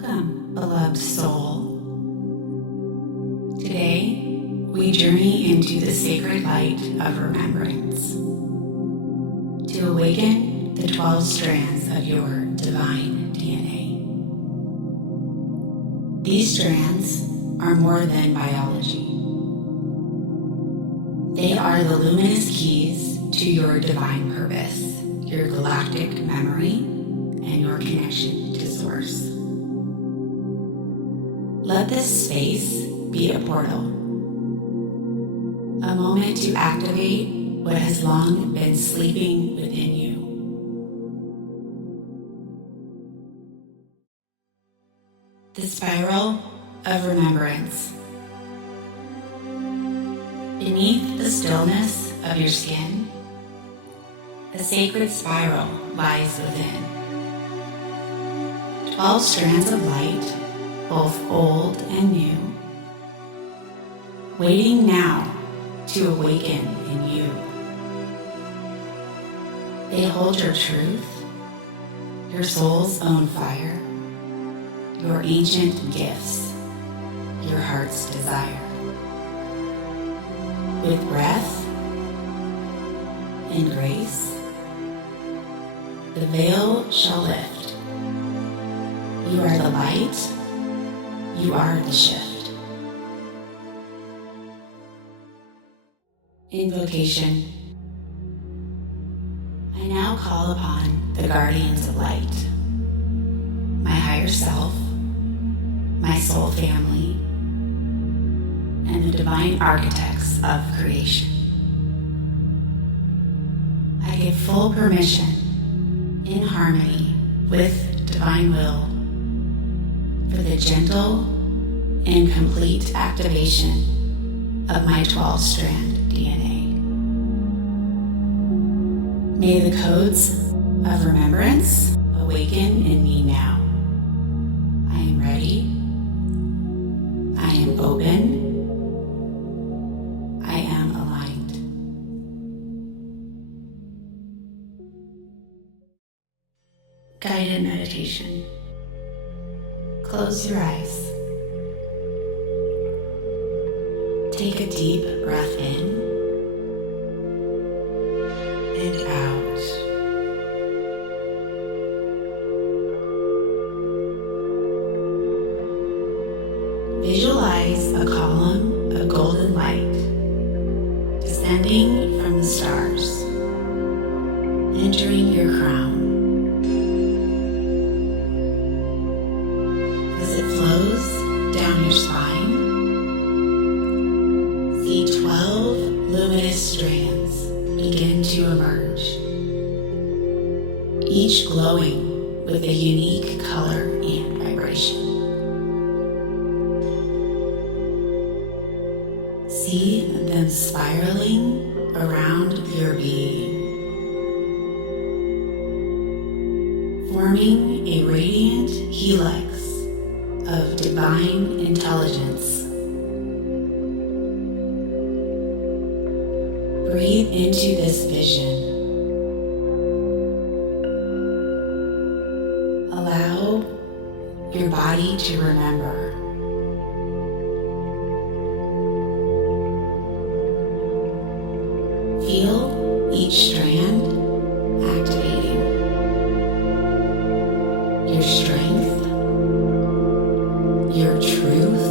Welcome, beloved soul. Today, we journey into the sacred light of remembrance to awaken the 12 strands of your divine DNA. These strands are more than biology. They are the luminous keys to your divine purpose, your galactic memory, and your connection to Source. Let this space be a portal, a moment to activate what has long been sleeping within you. The spiral of remembrance. Beneath the stillness of your skin, a sacred spiral lies within. 12 strands of light, both old and new, waiting now to awaken in you. They hold your truth, your soul's own fire, your ancient gifts, your heart's desire. With breath and grace, the veil shall lift. You are the light, you are the shift. Invocation. I now call upon the guardians of light, my higher self, my soul family, and the divine architects of creation. I give full permission, in harmony with divine will, for the gentle and complete activation of my 12-strand DNA. May the codes of remembrance awaken in me now. I am ready. I am open. I am aligned. Guided meditation. Close your eyes. Take a deep breath in and out. Visualize a column of golden light descending from the stars, entering your crown. As it flows down your spine, see 12 luminous strands begin to emerge, each glowing with a unique color and vibration. See them spiraling around your being, forming a radiant helix of divine intelligence. Breathe into this vision. Allow your body to remember. Feel each strand activating your strength, your truth,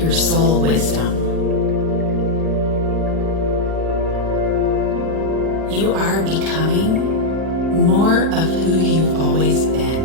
your soul wisdom. You are becoming more of who you've always been.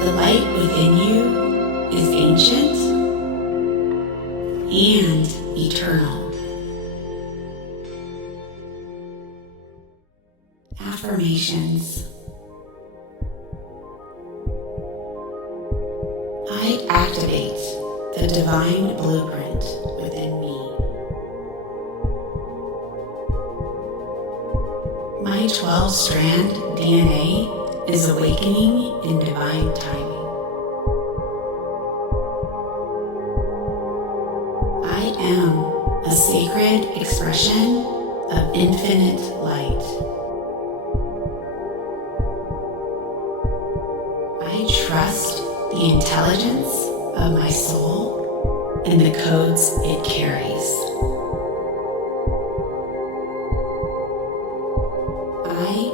The light within you is ancient and eternal. Affirmations. I activate the divine blueprint within me. My 12-strand DNA is awakening in divine timing. I am a sacred expression of infinite light. the intelligence of my soul and the codes it carries. I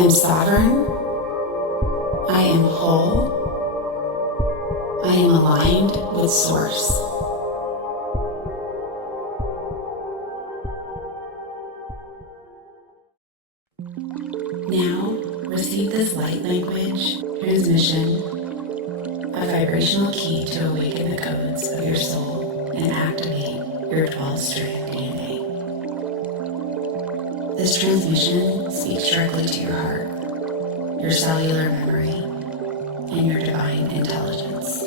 am sovereign. I am whole. I am aligned with Source. Now, receive this light language transmission, a vibrational key to awaken the codes of your soul and activate your 12-strand DNA. This transmission speaks directly to your heart, your cellular memory, and your divine intelligence.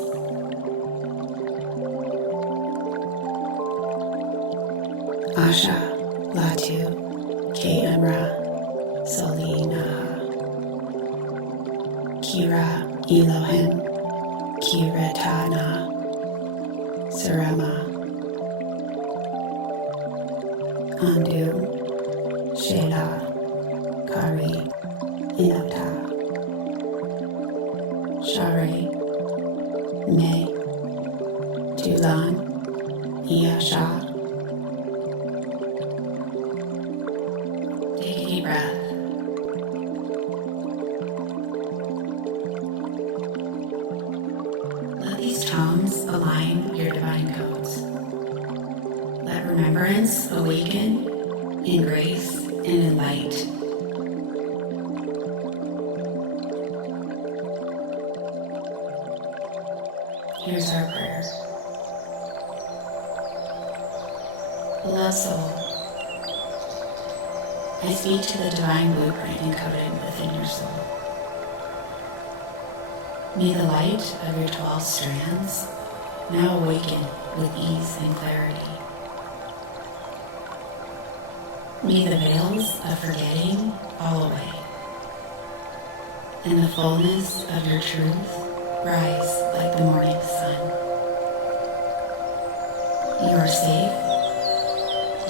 Asha, Latu, Ke Emra, Solina, Kira, Elohim, Kiretana, Surama, Andu, Shela, Kari, Inata, Shari, Me, Tulan, Iasha. Take a deep breath. Let these tones align with your divine codes. Let remembrance awaken in grace and in light. Here's our prayer. Beloved soul, I speak to the divine blueprint encoded within your soul. May the light of your 12 strands now awaken with ease and clarity. May the veils of forgetting fall away, and the fullness of your truth rise like the morning sun. You are safe.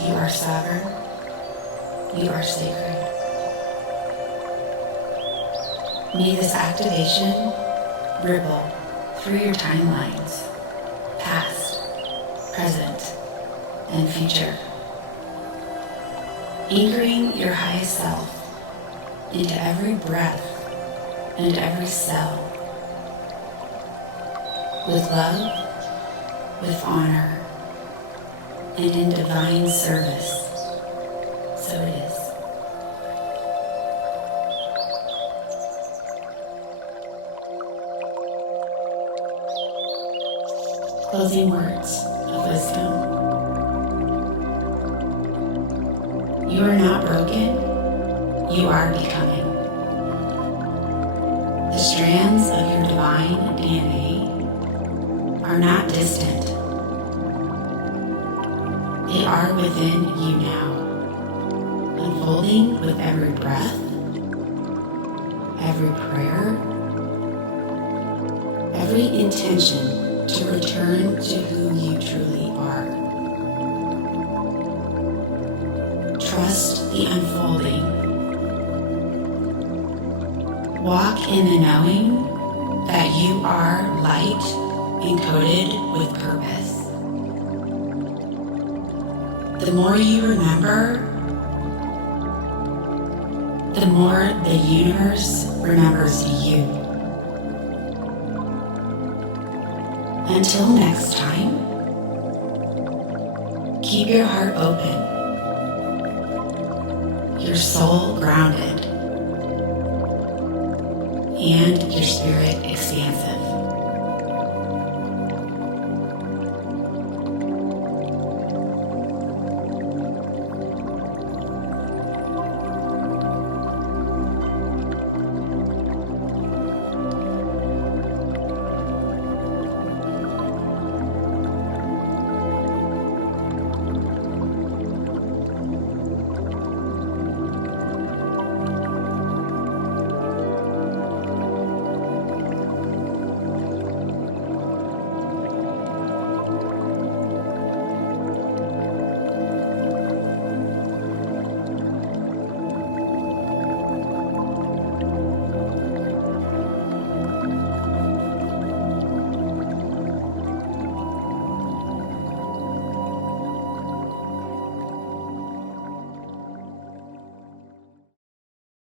You are sovereign. You are sacred. May this activation ripple through your timelines, past, present, and future, anchoring your highest self into every breath and every cell, with love, with honor, and in divine service. So it is. Closing words of wisdom. You are not broken. You are becoming. The strands of your divine DNA are not distant. They are within you now, unfolding with every breath, every prayer, every intention to return to who you truly are. Trust the unfolding. Walk in the knowing that you are light encoded with purpose. The more you remember, the more the universe remembers you. Until next time, keep your heart open, your soul grounded, and your spirit expansive.